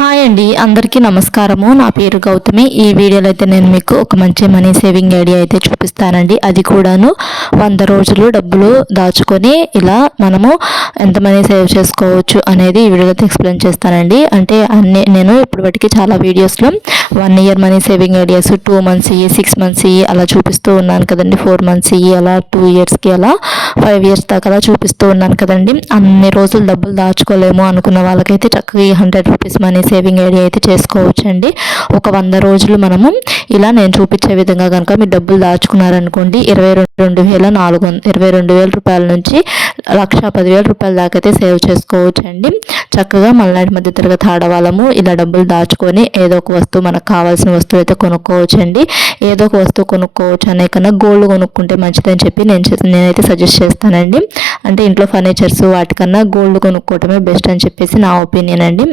Hi అండి, అందరికీ నమస్కారము. నా పేరు గౌతమి. ఈ వీడియోలో అయితే నేను మీకు ఒక మంచి మనీ సేవింగ్ ఐడియా అయితే చూపిస్తానండి. అది కూడాను 100 రోజులు డబ్బులు దాచుకొని ఇలా మనము ఎంత మనీ సేవ్ చేసుకోవచ్చు అనేది ఈ వీడియోలో ఎక్స్ప్లెయిన్ చేస్తానండి. అంటే నేను ఇప్పటివరకు చాలా వీడియోస్లో 1 year money saving ideas, 2 months 6 months అలా చూపిస్తూ ఉన్నాను కదండి. 4 మంత్స్ అలా 2 ఇయర్స్కి అలా 5 ఇయర్స్ దాకా అలా చూపిస్తూ ఉన్నాను కదండి. అన్ని రోజులు డబ్బులు దాచుకోలేము అనుకున్న వాళ్ళకైతే చక్కగా 100 రూపీస్ మనీ సేవింగ్ ఐడియా అయితే చేసుకోవచ్చండి. ఒక 100 రోజులు మనము ఇలా నేను చూపించే విధంగా కనుక మీరు డబ్బులు దాచుకున్నారనుకోండి, 22,400 రూపాయల నుంచి 1,10,000 రూపాయల దాకా అయితే సేవ్ చేసుకోవచ్చండి. చక్కగా మలనాటి మధ్య తరగతి ఆడవాళ్ళము ఇలా డబ్బులు దాచుకొని ఏదో ఒక వస్తువు, మనకు కావాల్సిన వస్తువు అయితే కొనుక్కోవచ్చండి. ఏదో ఒక వస్తువు కొనుక్కోవచ్చు అనే కన్నా గోల్డ్ కొనుక్కుంటే మంచిదని చెప్పి నేనైతే సజెస్ట్ చేస్తానండి. అంటే ఇంట్లో ఫర్నిచర్స్ వాటికన్నా గోల్డ్ కొనుక్కోవటమే బెస్ట్ అని చెప్పేసి నా ఒపీనియన్ అండి.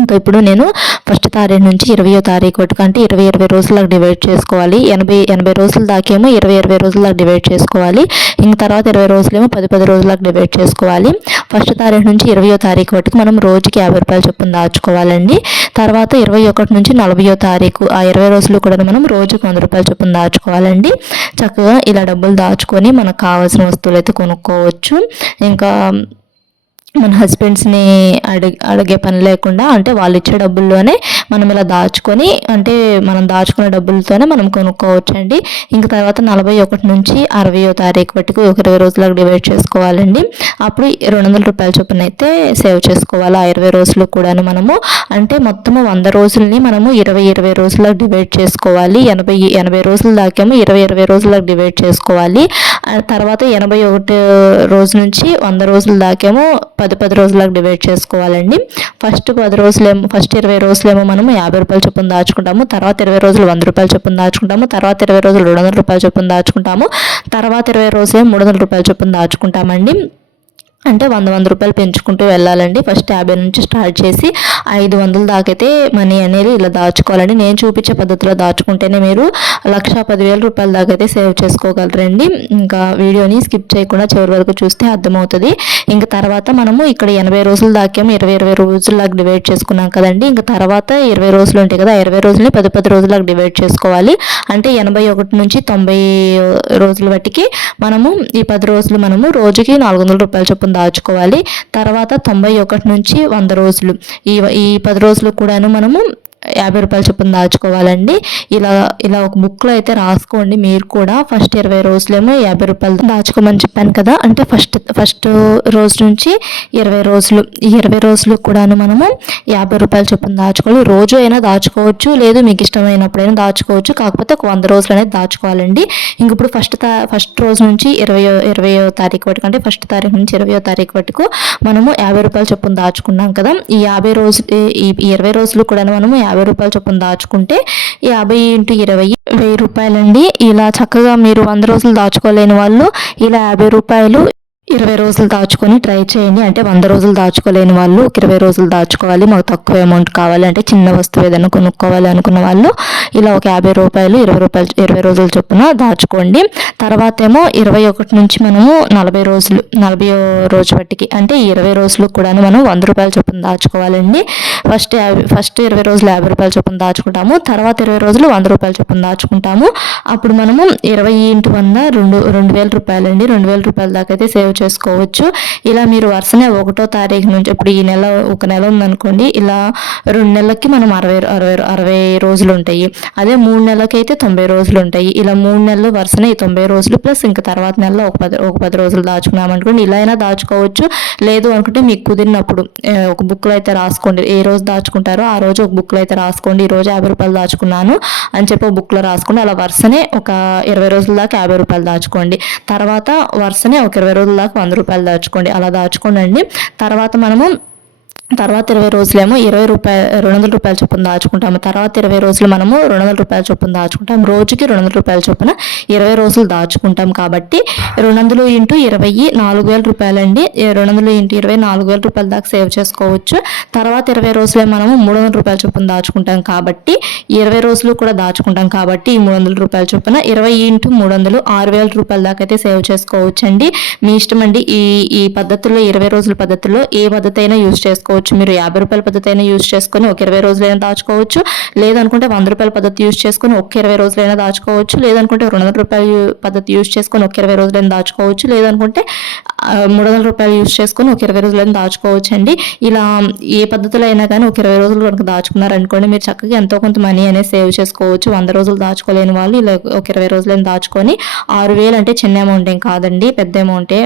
ఇంకా ఇప్పుడు నేను ఫస్ట్ తారీఖు నుంచి 20వ తారీఖు వరకు అంటే 20 రోజులకు డివైడ్ చేసుకోవాలి. 80 రోజుల దాకేమో 20 రోజులకు డివైడ్ చేసుకోవాలి. ఇంక తర్వాత 20 రోజులేమో 10 రోజులకు డివైడ్ చేసుకోవాలి. ఫస్ట్ తారీఖు నుంచి 20వ తారీఖు వరకు మనం రోజుకి 50 రూపాయలు చొప్పున దాచుకోవాలండి. తర్వాత 21 నుంచి 40వ తారీఖు ఆ 20 రోజులు కూడా మనం రోజుకి 100 రూపాయలు చొప్పున దాచుకోవాలండి. చక్కగా ఇలా డబ్బులు దాచుకొని మనకు కావాల్సిన వస్తువులు అయితే కొనుక్కోవచ్చు. ఇంకా మన హస్బెండ్స్ని అడిగే పని లేకుండా, అంటే వాళ్ళు ఇచ్చే డబ్బుల్లోనే మనం ఇలా దాచుకొని, అంటే మనం దాచుకునే డబ్బులతోనే మనం కొనుక్కోవచ్చండి. ఇంకా తర్వాత 41 నుంచి 60వ తారీఖు వరకు ఒక 20 రోజులకు డివైడ్ చేసుకోవాలండి. అప్పుడు 200 రూపాయల చొప్పున అయితే సేవ్ చేసుకోవాలి. ఆ 20 రోజులు కూడాను మనము, అంటే మొత్తము 100 రోజుల్ని మనము 20 రోజులకు డివైడ్ చేసుకోవాలి. 80 రోజుల దాకేమో 20 రోజులకు డివైడ్ చేసుకోవాలి. తర్వాత 81 రోజు నుంచి 100 రోజుల దాకేమో 10 రోజులకు డివైడ్ చేసుకోవాలండి. ఫస్ట్ 20 రోజులేమో మనము 50 రూపాయల చొప్పున దాచుకుంటాము. తర్వాత 20 రోజులు 100 రూపాయల చొప్పున దాచుకుంటాము. తర్వాత 20 రోజులు 200 రూపాయల చొప్పున దాచుకుంటాము. తర్వాత 20 రోజులు 300 రూపాయల చొప్పున దాచుకుంటామండి. అంటే 100 రూపాయలు పెంచుకుంటూ వెళ్ళాలండి. ఫస్ట్ 50 నుంచి స్టార్ట్ చేసి 500 దాకైతే మనీ అనేది ఇలా దాచుకోవాలండి. నేను చూపించే పద్ధతిలో దాచుకుంటేనే మీరు 1,10,000 రూపాయల దాకా అయితే సేవ్ చేసుకోగలరండి. ఇంకా వీడియోని స్కిప్ చేయకుండా చివరి వరకు చూస్తే అర్థమవుతుంది. ఇంకా తర్వాత మనము ఇక్కడ 80 రోజుల దాకేమో 20 రోజులకు డివైడ్ చేసుకున్నాం కదండి. ఇంకా తర్వాత 20 రోజులు ఉంటాయి కదా, 20 రోజులని 10 రోజులకు డివైడ్ చేసుకోవాలి. అంటే 81 నుంచి 90 రోజుల బట్టికి మనము ఈ 10 రోజులు మనము రోజుకి 400 రూపాయల చొప్పున దాచుకోవాలి. తర్వాత 91 నుంచి 100 రోజులు ఈ 10 రోజులు కూడాను మనము 50 రూపాయల చొప్పున దాచుకోవాలండి. ఇలా ఒక బుక్లో అయితే రాసుకోండి. మీరు కూడా ఫస్ట్ 20 రోజులేమో 50 రూపాయలు దాచుకోమని చెప్పాను కదా. అంటే ఫస్ట్ రోజు నుంచి 20 రోజులు, ఈ 20 రోజులు కూడాను మనము 50 రూపాయల చొప్పున దాచుకోవాలి. రోజు అయినా దాచుకోవచ్చు, లేదు మీకు ఇష్టమైనప్పుడైనా దాచుకోవచ్చు. కాకపోతే ఒక 100 రోజులు అనేది దాచుకోవాలండి. ఇంక ఇప్పుడు ఫస్ట్ రోజు నుంచి 20వ తారీఖు వరకు, అంటే ఫస్ట్ తారీఖు నుంచి 20వ తారీఖు వరకు మనము 50 రూపాయల చొప్పున దాచుకున్నాం కదా. ఈ 20 రోజులు కూడా మనము 50 రూపాయల చొప్పున దాచుకుంటే 50 × 20 1000 రూపాయలండి. ఇలా చక్కగా మీరు 100 రోజులు దాచుకోలేని వాళ్ళు ఇలా 50 రూపాయలు 20 రోజులు దాచుకొని ట్రై చేయండి. అంటే 100 రోజులు దాచుకోలేని వాళ్ళు 20 రోజులు దాచుకోవాలి, మాకు తక్కువ అమౌంట్ కావాలి, అంటే చిన్న వస్తువు ఏదైనా కొనుక్కోవాలి అనుకున్న వాళ్ళు ఇలా ఒక 50 రూపాయలు 20 రోజుల చొప్పున దాచుకోండి. తర్వాత ఏమో 21 నుంచి మనము 40 రోజు బట్టికి, అంటే ఈ 20 రోజులు కూడా మనం 100 రూపాయల చొప్పున దాచుకోవాలండి. ఫస్ట్ 20 రోజులు 50 రూపాయల చొప్పున దాచుకుంటాము. తర్వాత 20 రోజులు 100 రూపాయల చొప్పున దాచుకుంటాము. అప్పుడు మనము 20 × 100 2,000 రూపాయలండి. 2,000 రూపాయల దాకా అయితే సేవ్ చేసుకోవచ్చు. ఇలా మీరు వరుసనే 1వ తారీఖు నుంచి, ఇప్పుడు ఈ నెల ఒక నెల ఉందనుకోండి, ఇలా 2 నెలలకి మనం 60 రోజులు ఉంటాయి. అదే 3 నెలలకైతే 90 రోజులు ఉంటాయి. ఇలా 3 నెలలు వరుసనే 90 రోజులు ప్లస్ ఇంకా తర్వాత నెలలో ఒక 10 రోజులు దాచుకున్నామనుకోండి. ఇలా అయినా దాచుకోవచ్చు. లేదు అనుకుంటే మీకు కుదిరినప్పుడు ఒక బుక్లో అయితే రాసుకోండి. ఏ రోజు దాచుకుంటారో ఆ రోజు ఒక బుక్లో అయితే రాసుకోండి. ఈ రోజు 50 రూపాయలు దాచుకున్నాను అని చెప్పి ఒక బుక్లో రాసుకోండి. అలా వరుసనే ఒక 20 రోజుల దాకా 50 రూపాయలు దాచుకోండి. తర్వాత వరుసనే ఒక 20 రోజుల దాకా 100 రూపాయలు దాచుకోండి. అలా దాచుకోండి. తర్వాత 20 రోజులేమో 200 రూపాయల చొప్పున దాచుకుంటాము. తర్వాత 20 రోజులు మనము 200 రూపాయల చొప్పున దాచుకుంటాం. రోజుకి 200 రూపాయల చొప్పున 20 రోజులు దాచుకుంటాం కాబట్టి 200 × 20 4,000 రూపాయలండి. 200 × 20 4,000 రూపాయల దాకా సేవ్ చేసుకోవచ్చు. తర్వాత 20 రోజులే మనము 300 రూపాయల చొప్పున దాచుకుంటాం కాబట్టి 20 రోజులు కూడా దాచుకుంటాం కాబట్టి ఈ 300 రూపాయల చొప్పున 20 × 300 6,000 రూపాయల దాకా అయితే సేవ్ చేసుకోవచ్చు అండి. మీ ఇష్టం అండి. ఈ పద్ధతుల్లో 20 రోజుల పద్ధతుల్లో ఏ పద్ధతి అయినా యూజ్ చేసుకోవచ్చు. చేసుకోవచ్చు. మీరు 50 రూపాయల పద్ధతి అయినా యూజ్ చేసుకొని ఒక 20 రోజులైనా దాచుకోవచ్చు. లేదనుకుంటే 100 రూపాయల పద్ధతి యూజ్ చేసుకొని ఒక 20 రోజులైనా దాచుకోవచ్చు. లేదనుకుంటే 200 రూపాయల పద్ధతి యూజ్ చేసుకొని ఒక 20 రోజులైనా దాచుకోవచ్చు. లేదనుకుంటే 300 రూపాయలు యూజ్ చేసుకొని ఒక 20 రోజులైనా దాచుకోవచ్చు అండి. ఇలా ఏ పద్ధతిలో అయినా కానీ ఒక 20 రోజులు కనుక దాచుకున్నారనుకోండి, మీరు చక్కగా ఎంతో కొంత మనీ అనేది సేవ్ చేసుకోవచ్చు. 100 రోజులు దాచుకోలేని వాళ్ళు ఇలా ఒక 20 రోజులైనా దాచుకొని 6,000 అంటే చిన్న అమౌంట్ ఏం కాదండి, పెద్ద అమౌంటే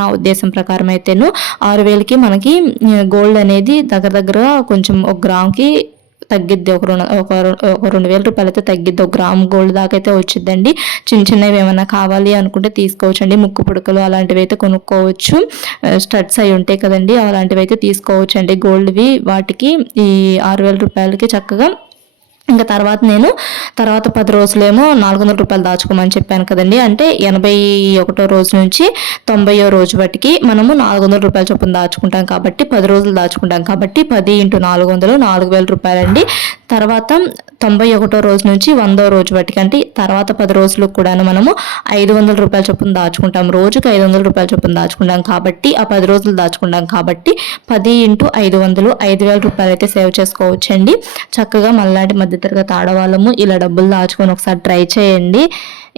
నా ఉద్దేశం ప్రకారం అయితేను. 6,000కి మనకి గోల్డ్ అనేది దగ్గర కొంచెం ఒక గ్రామ్కి తగ్గిద్ది. ఒక 2,000 రూపాయలు అయితే తగ్గిద్ది. ఒక గ్రామ్ గోల్డ్ దాకా అయితే వచ్చిద్దండి. చిన్నవి ఏమైనా కావాలి అనుకుంటే తీసుకోవచ్చండి. ముక్కు పుడకలు అలాంటివి అయితే కొనుక్కోవచ్చు. స్టడ్స్ అవి ఉంటాయి కదండి, అలాంటివి అయితే తీసుకోవచ్చు అండి గోల్డ్వి. వాటికి ఈ 6,000 రూపాయలకి చక్కగా ఇంకా తర్వాత 10 రోజులేమో 400 రూపాయలు దాచుకోమని చెప్పాను కదండి. అంటే 81 రోజు నుంచి 90వ రోజు బట్టికి మనము 400 రూపాయల చొప్పున దాచుకుంటాం కాబట్టి 10 రోజులు దాచుకుంటాం కాబట్టి 10 × 400 4,000 రూపాయలండి. తర్వాత 91వ రోజు నుంచి 100వ రోజు బట్టికి అంటే తర్వాత 10 రోజులకు కూడా మనము 500 రూపాయల చొప్పున దాచుకుంటాం. రోజుకి 500 రూపాయల చొప్పున దాచుకుంటాం కాబట్టి ఆ 10 రోజులు దాచుకుంటాం కాబట్టి 10 × 500 5,000 రూపాయలు అయితే సేవ్ చేసుకోవచ్చండి. చక్కగా మళ్ళాంటి మధ్యతరగతి ఆడవాళ్ళము ఇలా డబ్బులు దాచుకొని ఒకసారి ట్రై చేయండి.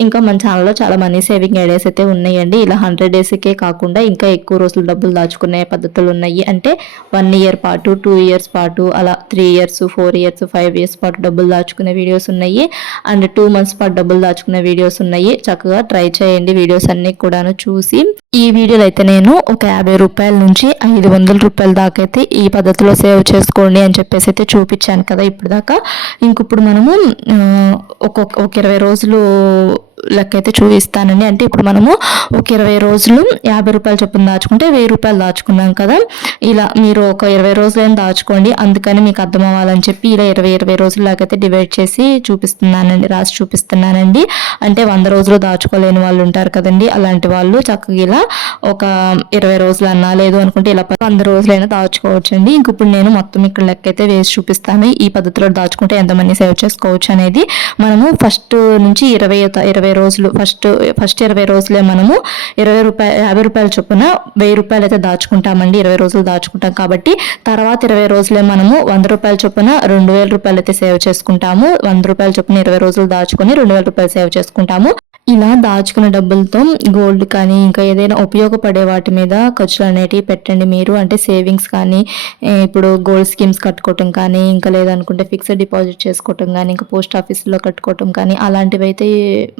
ఇంకా మన ఛానల్లో చాలా మనీ సేవింగ్ ఐడియాస్ అయితే ఉన్నాయండి. ఇలా 100 డేస్కే కాకుండా ఇంకా ఎక్కువ రోజులు డబ్బులు దాచుకునే పద్ధతులు ఉన్నాయి. అంటే 1 ఇయర్ పాటు, 2 ఇయర్స్ పాటు, అలా 3 ఇయర్స్, 4 ఇయర్స్, 5 ఇయర్స్ పాటు డబ్బులు దాచుకునే వీడియోస్ ఉన్నాయి. అండ్ 2 మంత్స్ పాటు డబ్బులు దాచుకునే వీడియోస్ ఉన్నాయి. చక్కగా ట్రై చేయండి వీడియోస్ అన్ని కూడాను చూసి. ఈ వీడియోలో అయితే నేను ఒక 50 రూపాయల నుంచి 500 రూపాయల దాకా అయితే ఈ పద్ధతిలో సేవ్ చేసుకోండి అని చెప్పేసి అయితే చూపించాను కదా ఇప్పుడు దాకా. ఇంకప్పుడు మనము ఒక 20 రోజులు లెక్క అయితే చూపిస్తానండి. అంటే ఇప్పుడు మనము ఒక 20 రోజులు 50 రూపాయలు చొప్పున దాచుకుంటే 1000 రూపాయలు దాచుకున్నాం కదా. ఇలా మీరు ఒక 20 రోజులైనా దాచుకోండి. అందుకని మీకు అర్థం అవ్వాలని చెప్పి ఇలా 20 రోజుల లాగైతే డివైడ్ చేసి రాసి చూపిస్తున్నానండి. అంటే 100 రోజులు దాచుకోలేని వాళ్ళు ఉంటారు కదండి, అలాంటి వాళ్ళు చక్కగా ఇలా ఒక 20 రోజులు అన్నా, లేదు అనుకుంటే ఇలా 100 రోజులైనా దాచుకోవచ్చండి. ఇంక ఇప్పుడు నేను మొత్తం ఇక్కడ లెక్క అయితే వేసి చూపిస్తాను. ఈ పద్ధతిలో దాచుకుంటే ఎంత మనీ సేవ్ చేసుకోవచ్చు అనేది. మనము ఫస్ట్ నుంచి 20 రోజులు ఫస్ట్ 20 రోజులే మనము 50 రూపాయల చొప్పున 1000 రూపాయలు అయితే దాచుకుంటామండి. 20 రోజులు దాచుకుంటాం కాబట్టి తర్వాత 20 రోజులే మనము 100 రూపాయల చొప్పున 2,000 రూపాయలు అయితే సేవ్ చేసుకుంటాము. 100 రూపాయల చొప్పున 20 రోజులు దాచుకొని 2,000 రూపాయలు సేవ్ చేసుకుంటాము. ఇలా దాచుకున్న డబ్బులతో గోల్డ్ కానీ ఇంకా ఏదైనా ఉపయోగపడే వాటి మీద ఖర్చులు అనేటివి పెట్టండి మీరు. అంటే సేవింగ్స్ కానీ, ఇప్పుడు గోల్డ్ స్కీమ్స్ కట్టుకోవటం కానీ, ఇంకా లేదనుకుంటే ఫిక్స్డ్ డిపాజిట్ చేసుకోవటం కానీ, ఇంకా పోస్ట్ ఆఫీస్లో కట్టుకోవటం కానీ అలాంటివి అయితే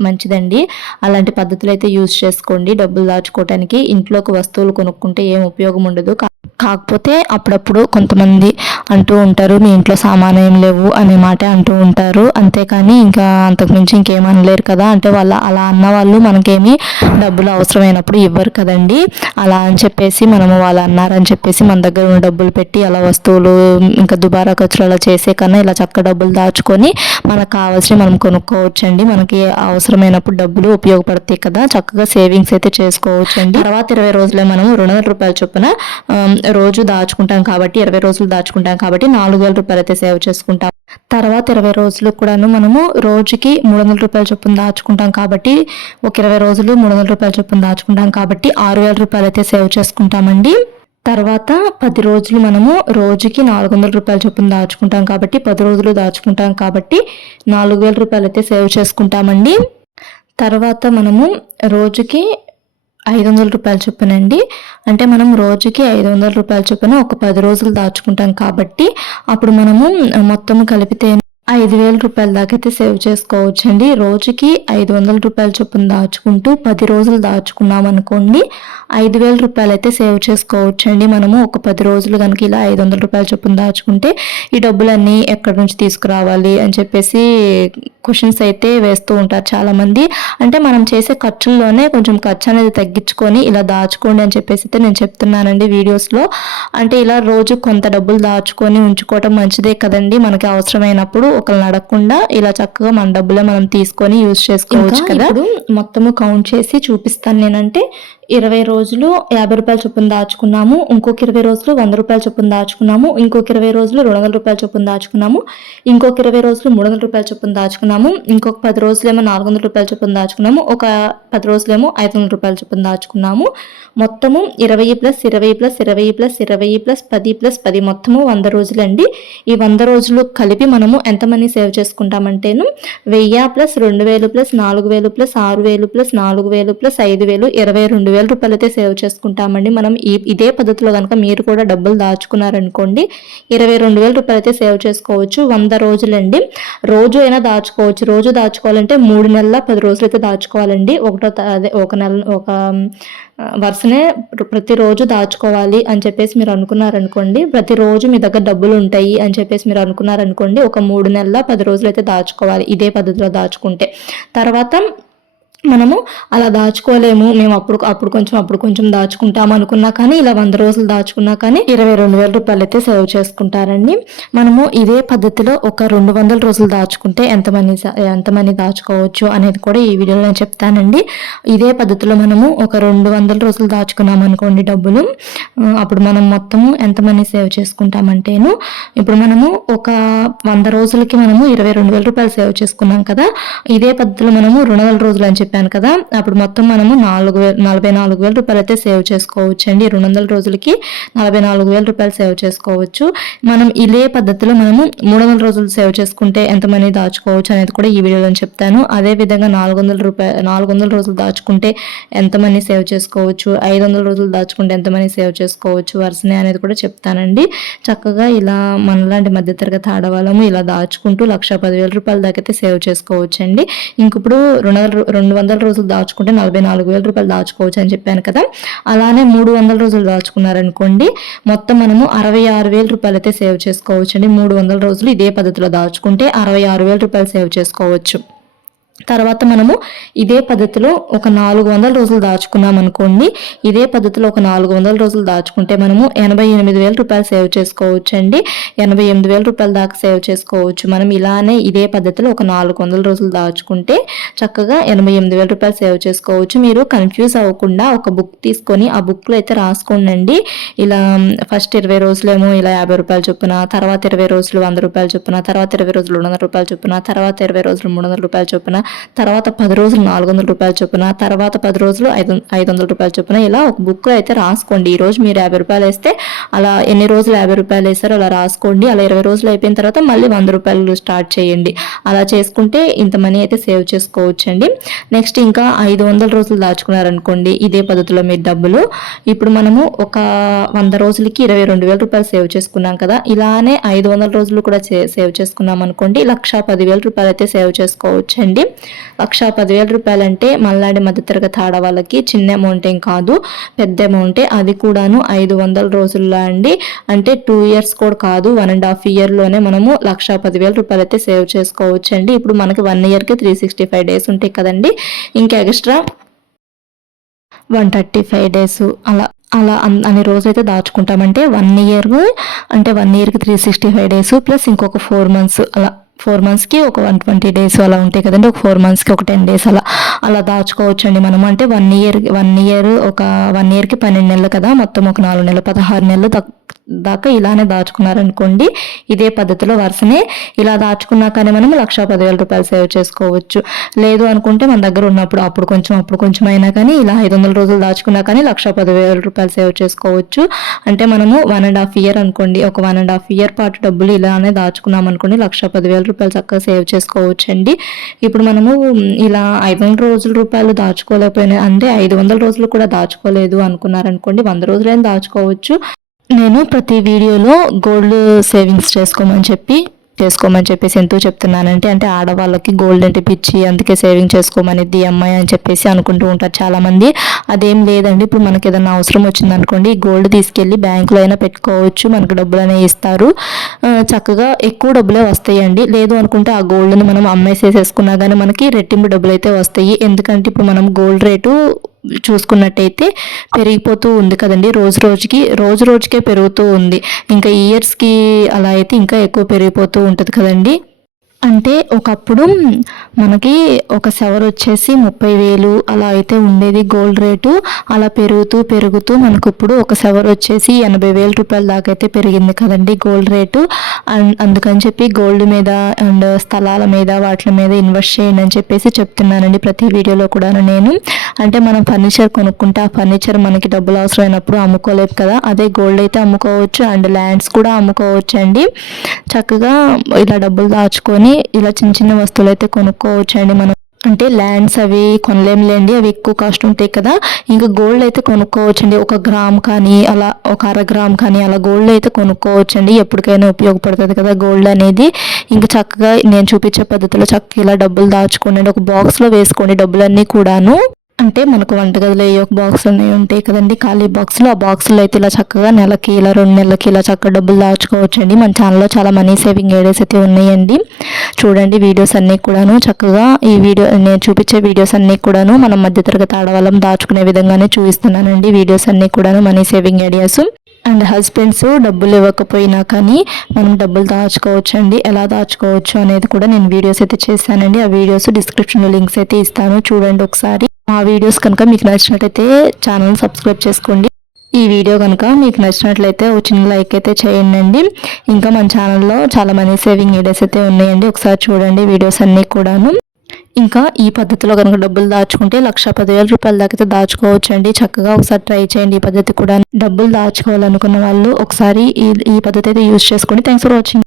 మంచిదండి. అలాంటి పద్ధతులు అయితే యూజ్ చేసుకోండి డబ్బులు దాచుకోవటానికి. ఇంట్లోకి వస్తువులు కొనుక్కుంటే ఏం ఉపయోగం ఉండదు. కాకపోతే అప్పుడప్పుడు కొంతమంది అంటూ ఉంటారు, మీ ఇంట్లో సామాను ఏం లేవు అనే మాట అంటూ ఉంటారు. అంతేకాని ఇంకా అంతకుమించి ఇంకేమనలేరు కదా. అంటే అలా అన్న వాళ్ళు మనకేమి డబ్బులు అవసరమైనప్పుడు ఇవ్వరు కదండి. అలా అని చెప్పేసి మనము వాళ్ళు అన్నారని చెప్పేసి మన దగ్గర ఉన్న డబ్బులు పెట్టి అలా వస్తువులు ఇంకా దుబారా ఖర్చులు అలా చేసే కన్నా ఇలా చక్క డబ్బులు దాచుకొని మనకు కావాల్సినవి మనం కొనుక్కోవచ్చండి. మనకి అవసరమైనప్పుడు డబ్బులు ఉపయోగపడతాయి కదా. చక్కగా సేవింగ్స్ అయితే చేసుకోవచ్చండి. తర్వాత 20 రోజులే మనము 200 రూపాయల చొప్పున రోజు దాచుకుంటాం కాబట్టి 20 రోజులు దాచుకుంటాం కాబట్టి 4,000 రూపాయలు అయితే సేవ్ చేసుకుంటాం. తర్వాత 20 రోజులు కూడాను మనము రోజుకి 300 రూపాయల చొప్పున దాచుకుంటాం కాబట్టి ఒక 20 రోజులు 300 రూపాయల చొప్పున దాచుకుంటాం కాబట్టి 6,000 రూపాయలు అయితే సేవ్ చేసుకుంటామండి. తర్వాత 10 రోజులు మనము రోజుకి 400 రూపాయల చొప్పున దాచుకుంటాం కాబట్టి 10 రోజులు దాచుకుంటాం కాబట్టి 4,000 రూపాయలు అయితే సేవ్ చేసుకుంటామండి. తర్వాత మనము రోజుకి 500 రూపాయల చొప్పునండి. అంటే మనం రోజుకి 500 రూపాయల చొప్పున ఒక 10 రోజులు దాచుకుంటాం కాబట్టి అప్పుడు మనము మొత్తం కలిపితే 5,000 రూపాయల దాకైతే సేవ్ చేసుకోవచ్చండి. రోజుకి 500 రూపాయల చొప్పున దాచుకుంటూ 10 రోజులు దాచుకున్నాం అనుకోండి 5,000 రూపాయలు అయితే సేవ్ చేసుకోవచ్చండి. మనము ఒక 10 రోజులు కనుక ఇలా 500 రూపాయల చొప్పున దాచుకుంటే ఈ డబ్బులన్నీ ఎక్కడి నుంచి తీసుకురావాలి అని చెప్పేసి క్వశ్చన్స్ అయితే వేస్తూ ఉంటారు చాలామంది. అంటే మనం చేసే ఖర్చుల్లోనే కొంచెం ఖర్చు అనేది తగ్గించుకొని ఇలా దాచుకోండి అని చెప్పేసి అయితే నేను చెప్తున్నానండి వీడియోస్లో. అంటే ఇలా రోజు కొంత డబ్బులు దాచుకొని ఉంచుకోవటం మంచిదే కదండి. మనకి అవసరమైనప్పుడు ఒకరిని అడగకుండా ఇలా చక్కగా మన డబ్బులే మనం తీసుకొని యూజ్ చేసుకోవచ్చు కదా. ఇప్పుడు మొత్తము కౌంట్ చేసి చూపిస్తాను నేనంటే 20 రోజులు 50 రూపాయల చొప్పున దాచుకున్నాము, ఇంకొక 20 రోజులు 100 రూపాయల చొప్పున దాచుకున్నాము, ఇంకొక 20 రోజులు 200 రూపాయల చొప్పున దాచుకున్నాము, ఇంకొక 20 రోజులు 300 రూపాయల చొప్పున దాచుకున్నాము, దాచుకున్నాము. ఇంకొక 10 రోజులేమో 400 రూపాయల చొప్పున దాచుకున్నాము. ఒక 10 రోజులేమో 500 రూపాయల చొప్పున దాచుకున్నాము. మొత్తము 20 + 20 + 20 + 20 + 10 + 10 మొత్తము 100 రోజులండి. ఈ 100 రోజులు కలిపి మనము ఎంత మనీ సేవ్ చేసుకుంటామంటేను 1000 + 2000 + 4000 + 6000 + 4000 + 5000 22,000 రూపాయలు అయితే సేవ్ చేసుకుంటామండి. మనం ఇదే పద్ధతిలో కనుక మీరు కూడా డబ్బులు దాచుకున్నారనుకోండి 22,000 రూపాయలు అయితే సేవ్ చేసుకోవచ్చు. 100 రోజులండి. రోజు అయినా దాచుకోవచ్చు. రోజు దాచుకోవాలంటే 3 నెలల 10 రోజులు అయితే దాచుకోవాలండి. ఒక నెల ఒక వరుసనే ప్రతిరోజు దాచుకోవాలి అని చెప్పేసి మీరు అనుకున్నారనుకోండి, ప్రతిరోజు మీ దగ్గర డబ్బులు ఉంటాయి అని చెప్పేసి మీరు అనుకున్నారనుకోండి, ఒక 3 నెలల 10 రోజులు అయితే దాచుకోవాలి ఇదే పద్ధతిలో దాచుకుంటే. తర్వాత మనము అలా దాచుకోలేము, మేము అప్పుడు కొంచెం దాచుకుంటాం అనుకున్నా కానీ ఇలా 100 రోజులు దాచుకున్నా కానీ 22,000 రూపాయలు అయితే సేవ్ చేసుకుంటారండి. మనము ఇదే పద్ధతిలో ఒక 200 రోజులు దాచుకుంటే ఎంత మనీ దాచుకోవచ్చు అనేది కూడా ఈ వీడియోలో నేను చెప్తానండి. ఇదే పద్ధతిలో మనము ఒక 200 రోజులు దాచుకున్నాం అనుకోండి డబ్బులు, అప్పుడు మనం మొత్తము ఎంత మనీ సేవ్ చేసుకుంటామంటేను, ఇప్పుడు మనము ఒక 100 రోజులకి మనము 22,000 రూపాయలు సేవ్ చేసుకున్నాం కదా. ఇదే పద్ధతిలో మనము 200 రోజులు అని చెప్పాను కదా, అప్పుడు మొత్తం మనము 44,000 రూపాయలు అయితే సేవ్ చేసుకోవచ్చు అండి. 200 రోజులకి 44,000 రూపాయలు సేవ్ చేసుకోవచ్చు. మనం ఇదే పద్ధతిలో మనము 300 రోజులు సేవ్ చేసుకుంటే ఎంత మనీ దాచుకోవచ్చు అనేది కూడా ఈ వీడియోలో చెప్తాను. అదే విధంగా 400 రోజులు దాచుకుంటే ఎంత మనీ సేవ్ చేసుకోవచ్చు, 500 రోజులు దాచుకుంటే ఎంత మనీ సేవ్ చేసుకోవచ్చు వరుసనే అనేది కూడా చెప్తానండి. చక్కగా ఇలా మనలాంటి మధ్యతరగతి ఆడవాళ్ళము ఇలా దాచుకుంటూ 1,10,000 రూపాయల దాకా అయితే సేవ్ చేసుకోవచ్చు అండి. ఇంకప్పుడు 200 రోజులు దాచుకుంటే 44,000 రూపాయలు దాచుకోవచ్చు అని చెప్పాను కదా. అలానే 300 రోజులు దాచుకున్నారనుకోండి, మొత్తం మనము 66,000 రూపాయలు అయితే సేవ్ చేసుకోవచ్చు అండి. 300 రోజులు ఇదే పద్ధతిలో దాచుకుంటే 66,000 రూపాయలు సేవ్ చేసుకోవచ్చు. తర్వాత మనము ఇదే పద్ధతిలో ఒక 400 రోజులు దాచుకున్నాం అనుకోండి, ఇదే పద్ధతిలో ఒక 400 రోజులు దాచుకుంటే మనము 88,000 రూపాయలు సేవ్ చేసుకోవచ్చు అండి. 88,000 రూపాయల దాకా సేవ్ చేసుకోవచ్చు. మనం ఇలానే ఇదే పద్ధతిలో ఒక 400 రోజులు దాచుకుంటే చక్కగా 88,000 రూపాయలు సేవ్ చేసుకోవచ్చు. మీరు కన్ఫ్యూజ్ అవ్వకుండా ఒక బుక్ తీసుకొని ఆ బుక్లో అయితే రాసుకోండి. ఇలా ఫస్ట్ 20 రోజులేమో ఇలా 50 రూపాయలు చొప్పున, తర్వాత 20 రోజులు 100 రూపాయలు చొప్పున, తర్వాత 20 రోజులు 200 రూపాయలు చొప్పున, తర్వాత 20 రోజులు 300 రూపాయలు చొప్పున, తర్వాత 10 రోజులు 400 రూపాయల చొప్పున, తర్వాత 10 రోజులు 500 రూపాయల చొప్పున, ఇలా ఒక బుక్లో అయితే రాసుకోండి. ఈ రోజు మీరు 50 రూపాయలు వేస్తే అలా ఎన్ని రోజులు 50 రూపాయలు వేస్తారో అలా రాసుకోండి. అలా 20 రోజులు అయిపోయిన తర్వాత మళ్ళీ 100 రూపాయలు స్టార్ట్ చేయండి. అలా చేసుకుంటే ఇంత మనీ అయితే సేవ్ చేసుకోవచ్చండి. నెక్స్ట్ ఇంకా 500 రోజులు దాచుకున్నారనుకోండి ఇదే పద్ధతిలో మీరు డబ్బులు, ఇప్పుడు మనము ఒక 100 రోజులకి 22,000 రూపాయలు సేవ్ చేసుకున్నాం కదా. ఇలానే 500 రోజులు కూడా సేవ్ చేసుకున్నాం అనుకోండి 1,10,000 రూపాయలు అయితే సేవ్ చేసుకోవచ్చండి. 1,10,000 రూపాయలు అంటే మళ్ళాంటి మధ్యతరగతి ఆడవాళ్ళకి చిన్న అమౌంట్ ఏం కాదు, పెద్ద అమౌంటే. అది కూడాను 500 రోజుల్లో అండి. అంటే 2 ఇయర్స్ కూడా కాదు, 1.5 ఇయర్లోనే మనము 1,10,000 రూపాయలు అయితే సేవ్ చేసుకోవచ్చు అండి. ఇప్పుడు మనకి 1 ఇయర్కి 365 డేస్ ఉంటాయి కదండి, ఇంకా ఎక్స్ట్రా 135 డేస్ అలా అలా అన్ని రోజులైతే దాచుకుంటామంటే 1 ఇయర్, అంటే 1 ఇయర్కి 365 డేస్ ప్లస్ ఇంకొక 4 మంత్స్, అలా 4 మంత్స్కి ఒక 120 డేస్ అలా ఉంటాయి కదండి. ఒక 4 మంత్స్కి ఒక 10 డేస్ అలా దాచుకోవచ్చు అండి మనం. అంటే 1 ఇయర్ ఒక 1 ఇయర్కి 12 నెలలు కదా, మొత్తం ఒక 4 నెలలు 16 నెలలు దాకా ఇలానే దాచుకున్నారనుకోండి ఇదే పద్ధతిలో వరుసనే ఇలా దాచుకున్నా కానీ మనం 1,10,000 రూపాయలు సేవ్ చేసుకోవచ్చు. లేదు అనుకుంటే మన దగ్గర ఉన్నప్పుడు అప్పుడు కొంచెం అయినా కానీ ఇలా 500 రోజులు దాచుకున్నా కానీ 1,10,000 రూపాయలు సేవ్ చేసుకోవచ్చు. అంటే మనము 1.5 ఇయర్ అనుకోండి, ఒక 1.5 ఇయర్ పాటు డబ్బులు ఇలానే దాచుకున్నాం అనుకోండి 1,10,000 రూపాయలు చక్కగా సేవ్ చేసుకోవచ్చు అండి. ఇప్పుడు మనము ఇలా 500 రూపాయలు దాచుకోలేకపోయినా, అంటే 500 రోజులు కూడా దాచుకోలేదు అనుకున్నారనుకోండి 100 రోజులైనా దాచుకోవచ్చు. నేను ప్రతి వీడియోలో గోల్డ్ సేవింగ్స్ చేసుకోమని చెప్పేసి ఎందుకు చెప్తున్నానంటే, అంటే ఆడవాళ్ళకి గోల్డ్ అంటే పిచ్చి, అందుకే సేవింగ్ చేసుకోమనిద్ది అమ్మాయి అని చెప్పేసి అనుకుంటూ ఉంటారు చాలామంది. అదేం లేదండి. ఇప్పుడు మనకి ఏదైనా అవసరం వచ్చిందనుకోండి గోల్డ్ తీసుకెళ్ళి బ్యాంకులో అయినా పెట్టుకోవచ్చు, మనకు డబ్బులు అనేవి ఇస్తారు. చక్కగా ఎక్కువ డబ్బులే వస్తాయండి. లేదు అనుకుంటే ఆ గోల్డ్ని మనం అమ్మేసేసుకున్నా కానీ మనకి రెట్టింపు డబ్బులు అయితే వస్తాయి. ఎందుకంటే ఇప్పుడు మనం గోల్డ్ రేటు చూసుకున్నట్టయితే పెరిగిపోతూ ఉంది కదండి, రోజు రోజుకే పెరుగుతూ ఉంది. ఇంకా ఇయర్స్కి అలా అయితే ఇంకా ఎక్కువ పెరిగిపోతూ ఉంటుంది కదండి. అంటే ఒకప్పుడు మనకి ఒక సవర్ వచ్చేసి 30,000 అలా అయితే ఉండేది గోల్డ్ రేటు. అలా పెరుగుతూ మనకు ఇప్పుడు ఒక సవర్ వచ్చేసి 80,000 రూపాయల దాకా అయితే పెరిగింది కదండి గోల్డ్ రేటు. అండ్ అందుకని చెప్పి గోల్డ్ మీద అండ్ స్థలాల మీద వాటి మీద ఇన్వెస్ట్ చేయండి అని చెప్పేసి చెప్తున్నానండి ప్రతి వీడియోలో కూడా నేను. అంటే మనం ఫర్నిచర్ కొనుక్కుంటే ఆ ఫర్నిచర్ మనకి డబ్బులు అవసరమైనప్పుడు అమ్ముకోలేదు కదా, అదే గోల్డ్ అయితే అమ్ముకోవచ్చు అండ్ ల్యాండ్స్ కూడా అమ్ముకోవచ్చు అండి. చక్కగా ఇలా డబ్బులు దాచుకొని ఇలా చిన్న చిన్న వస్తువులు అయితే కొనుక్కోవచ్చు అండి మనం. అంటే ల్యాండ్స్ అవి కొనలేంలేండి, అవి ఎక్కువ కాస్ట్ ఉంటాయి కదా. ఇంకా గోల్డ్ అయితే కొనుక్కోవచ్చండి. 1 గ్రామ్ కానీ అలా 1 గ్రామ్ కానీ అలా గోల్డ్ అయితే కొనుక్కోవచ్చండి. ఎప్పటికైనా ఉపయోగపడుతుంది కదా గోల్డ్ అనేది. ఇంకా చక్కగా నేను చూపించే పద్ధతిలో చక్కగా ఇలా డబ్బులు దాచుకోండి. ఒక బాక్స్లో వేసుకోండి డబ్బులన్నీ కూడాను. అంటే మనకు వంటగదిలో ఏ ఒక బాక్స్ అనేవి ఉంటాయి కదండి ఖాళీ బాక్స్లో, ఆ బాక్స్లో అయితే ఇలా చక్కగా నెలకి ఇలా 2 నెలలకి ఇలా చక్కగా డబ్బులు దాచుకోవచ్చండి. మన ఛానల్లో చాలా మనీ సేవింగ్ ఐడియాస్ అయితే ఉన్నాయండి. చూడండి వీడియోస్ అన్నీ కూడాను చక్కగా నేను చూపించే వీడియోస్ అన్నీ కూడాను మనం మధ్యతరగతి ఆడవాళ్ళం దాచుకునే విధంగానే చూపిస్తున్నానండి. వీడియోస్ అన్నీ కూడాను money saving ideas. And husbands డబ్బులు ఇవ్వకపోయినా కానీ మనం డబ్బులు దాచుకోవచ్చు అండి. ఎలా దాచుకోవచ్చు అనేది కూడా నేను వీడియోస్ అయితే చేశానండి. ఆ వీడియోస్ డిస్క్రిప్షన్లో లింక్స్ అయితే ఇస్తాను, చూడండి ఒకసారి. ఆ వీడియోస్ కనుక మీకు నచ్చినట్టయితే ఛానల్ సబ్స్క్రైబ్ చేసుకోండి. ఈ వీడియో కనుక మీకు నచ్చినట్లయితే ఒక చిన్న లైక్ అయితే చేయండి. ఇంకా మన ఛానల్లో చాలా మనీ సేవింగ్ ఐడియాస్ అయితే ఉన్నాయండి, ఒకసారి చూడండి వీడియోస్ అన్నీ కూడాను. ఇంకా ఈ పద్ధతిలో కనుక డబ్బులు దాచుకుంటే 1,10,000 రూపాయల దాకా అయితే దాచుకోవచ్చు అండి. చక్కగా ఒకసారి ట్రై చేయండి ఈ పద్ధతి కూడా. డబ్బులు దాచుకోవాలనుకున్న వాళ్ళు ఒకసారి ఈ పద్ధతి అయితే యూజ్ చేసుకోండి. Thanks for watching.